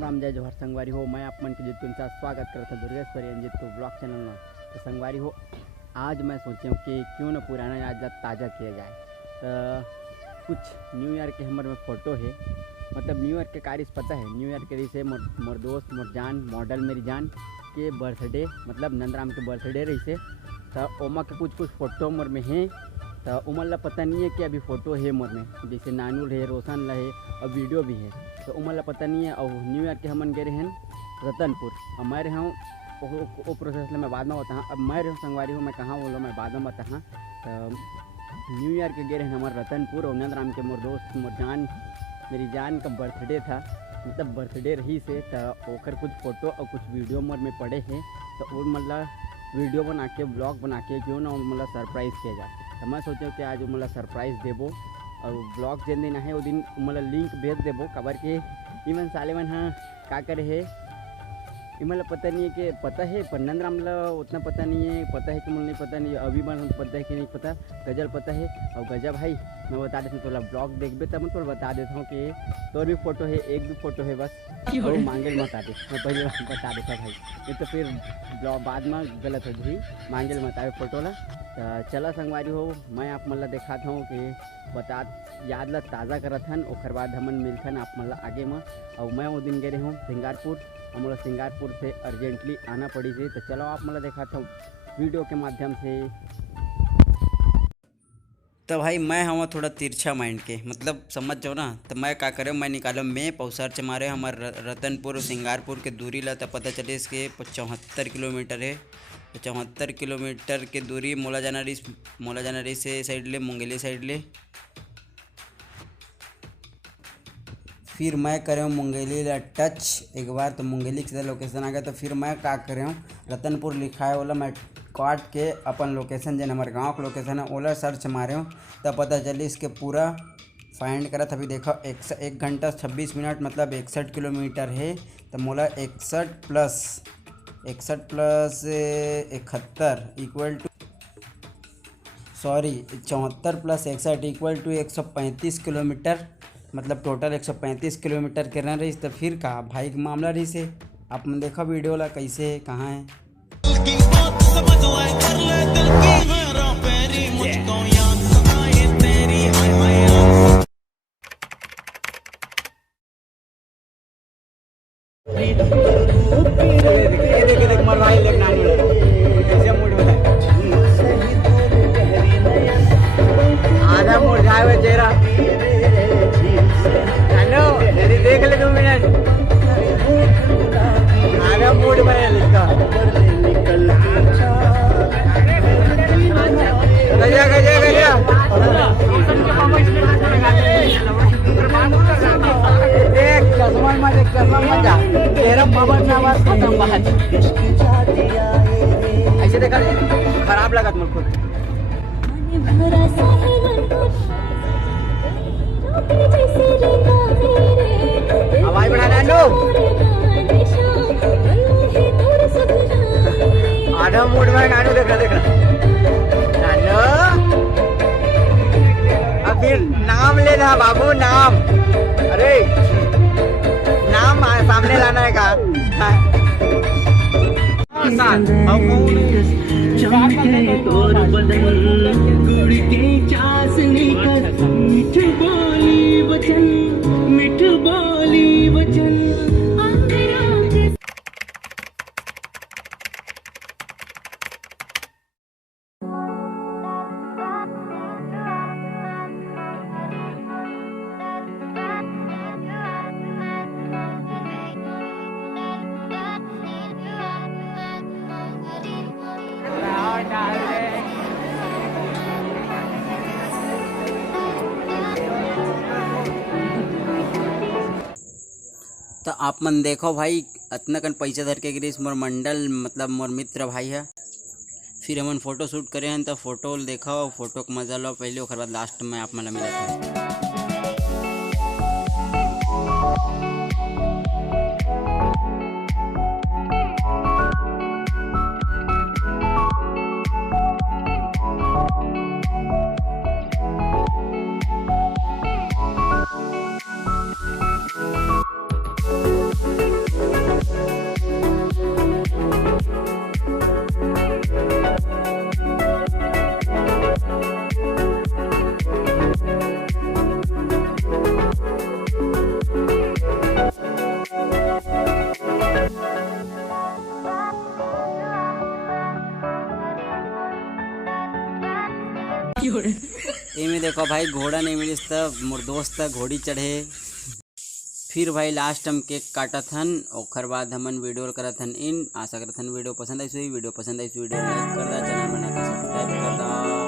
राम जय जोहर संगवारी हो। मैं आप मन के जीत तुमचा स्वागत करता दुर्गेश्वरी अंजित तो ब्लॉग चैनल में। तो संगवारी हो, आज मैं सोचा कि क्यों न पुराना याद ताज़ा किया जाए। तो कुछ न्यू ईयर के हमारे में फ़ोटो है, मतलब न्यू ईयर के कारिश पता है। न्यू ईयर के रही से मोर दोस्त मोर जान मॉडल मेरी जान के बर्थडे, मतलब नंदराम के बर्थडे रही से। तो ओमा के कुछ फ़ोटो मोर में हैं। तो उमर पता नहीं है कि अभी फ़ोटो है मोर में, जैसे नानू रहे, रोशन रहे और वीडियो भी है। तो उमर पता नहीं है। और न्यू ईयर के हमन गए हैं रतनपुर, और मैं रहा हूँ वो प्रोसेस में बाद में बता। अब मैं रहूँ संगवारी हूँ, मैं कहाँ बोलो मैं बाद में बता। तो न्यू ईयर के गए हैं हमारे रतनपुर, और नंदराम के मोर दोस्त मोर जान मेरी जान का बर्थडे था, मतलब बर्थडे रही से। तो ओकर कुछ फ़ोटो और कुछ वीडियो मोर में पड़े हैं। तो वो मतलब वीडियो बना के ब्लॉग बना के क्यों ना मतलब सरप्राइज़ किया जाए। तो मैं सोचा कि आज मतलब सरप्राइज़ देबो, और ब्लॉग जिन दिन है वो दिन मतलब लिंक भेज देबो। खबर के इमन साले मन हाँ का करे है मतलब पता नहीं है कि पता है, पर नंदराम उतना पता नहीं है। पता है कि मुझे नहीं पता नहीं, अभी मन पता है कि नहीं पता। गजल पता है, और गजब भाई मैं बता देता हूँ। तो ब्लॉग देखबे तब मैं तो बता देता हूँ कि तोर भी फ़ोटो है, एक भी फ़ोटो है बस, और मांगेल मत आते। मैं पहले बता देता भाई, नहीं तो फिर ब्लॉग बाद में गलत हो जाए। मांगेल मत आए फ़ोटो ला। तो चला संगवारी हो, मैं आप मतलब दिखाता हूँ कि बता याद ला ताज़ा करत हन। ओकर बाद हमन मिलथन आप मतलब आगे में। और मैं वो दिन गए हूँ सिंगारपुर, और सिंगारपुर से अर्जेंटली आना पड़ी थी। तो चलो आप मतलब दिखाता हूँ वीडियो के माध्यम से। तो भाई मैं हूँ थोड़ा तिरछा माइंड के, मतलब समझ जाओ ना। तो मैं का करे, मैं निकालो मैप और सर्च मारे हमारे रतनपुर और सिंगारपुर के दूरी ला। तो पता चले इसके 74 किलोमीटर है। तो 74 किलोमीटर के दूरी मोला जाना रही से साइड ले मुंगेली साइड ले। फिर मैं करे हूँ मुंगेली ला टच एक बार, तो मुंगेली के लोकेशन आ गया। तो फिर मैं का करे हूँ रतनपुर लिखा है ओला मैं काट के अपन लोकेशन जन हमारे गांव का लोकेशन है ओला सर्च मारे हूँ। तब पता चली इसके पूरा फाइंड करा था। अभी देखो 1 घंटा 26 मिनट मतलब 61 किलोमीटर है। तो मोला 61 plus 71 equal to 74 plus 61 equal to 135 kilometre, मतलब टोटल 135 किलोमीटर के रन रही। तो फिर कहा भाई का मामला रही से आप देखो वीडियो ला कैसे है कहाँ है। आधा मोड़ जाए हुए चेहरा हेलो देख ले 2 मिनट आधा मूड में लिखा गजा गजा गजा देख चश्मा मत जा तेरा बबन में आवाज खत्म बात ऐसे देखा खराब लगा तुम खुद। आवाज बढ़ाना लो, आधा मूड में नानू देखा नानू। अब फिर नाम लेना बाबू, नाम अरे नाम सामने लाना है का तोर बदन गुड़ के चाशनी का मीठ बोली वचन तो आप मन देखो भाई इतना कन पैसा धर के गिरीश मोर मंडल मतलब मोर मित्र भाई है। फिर हमन फ़ोटो शूट करे हैं। तो फ़ोटो देखो, फ़ोटो का मज़ा लो पहले, और बाद लास्ट में आप मन मिला था। एमे देखो भाई घोड़ा नहीं मिलिस त मोर दोस्त घोड़ी चढ़े। फिर भाई लास्ट हम केक काटत हन, ओकर बाद हमन वीडियो करत हन इन। आशा करत हन वीडियो पसंद आई, वीडियो लाइक कर दा, चैनल बना के सब्सक्राइब कर दा।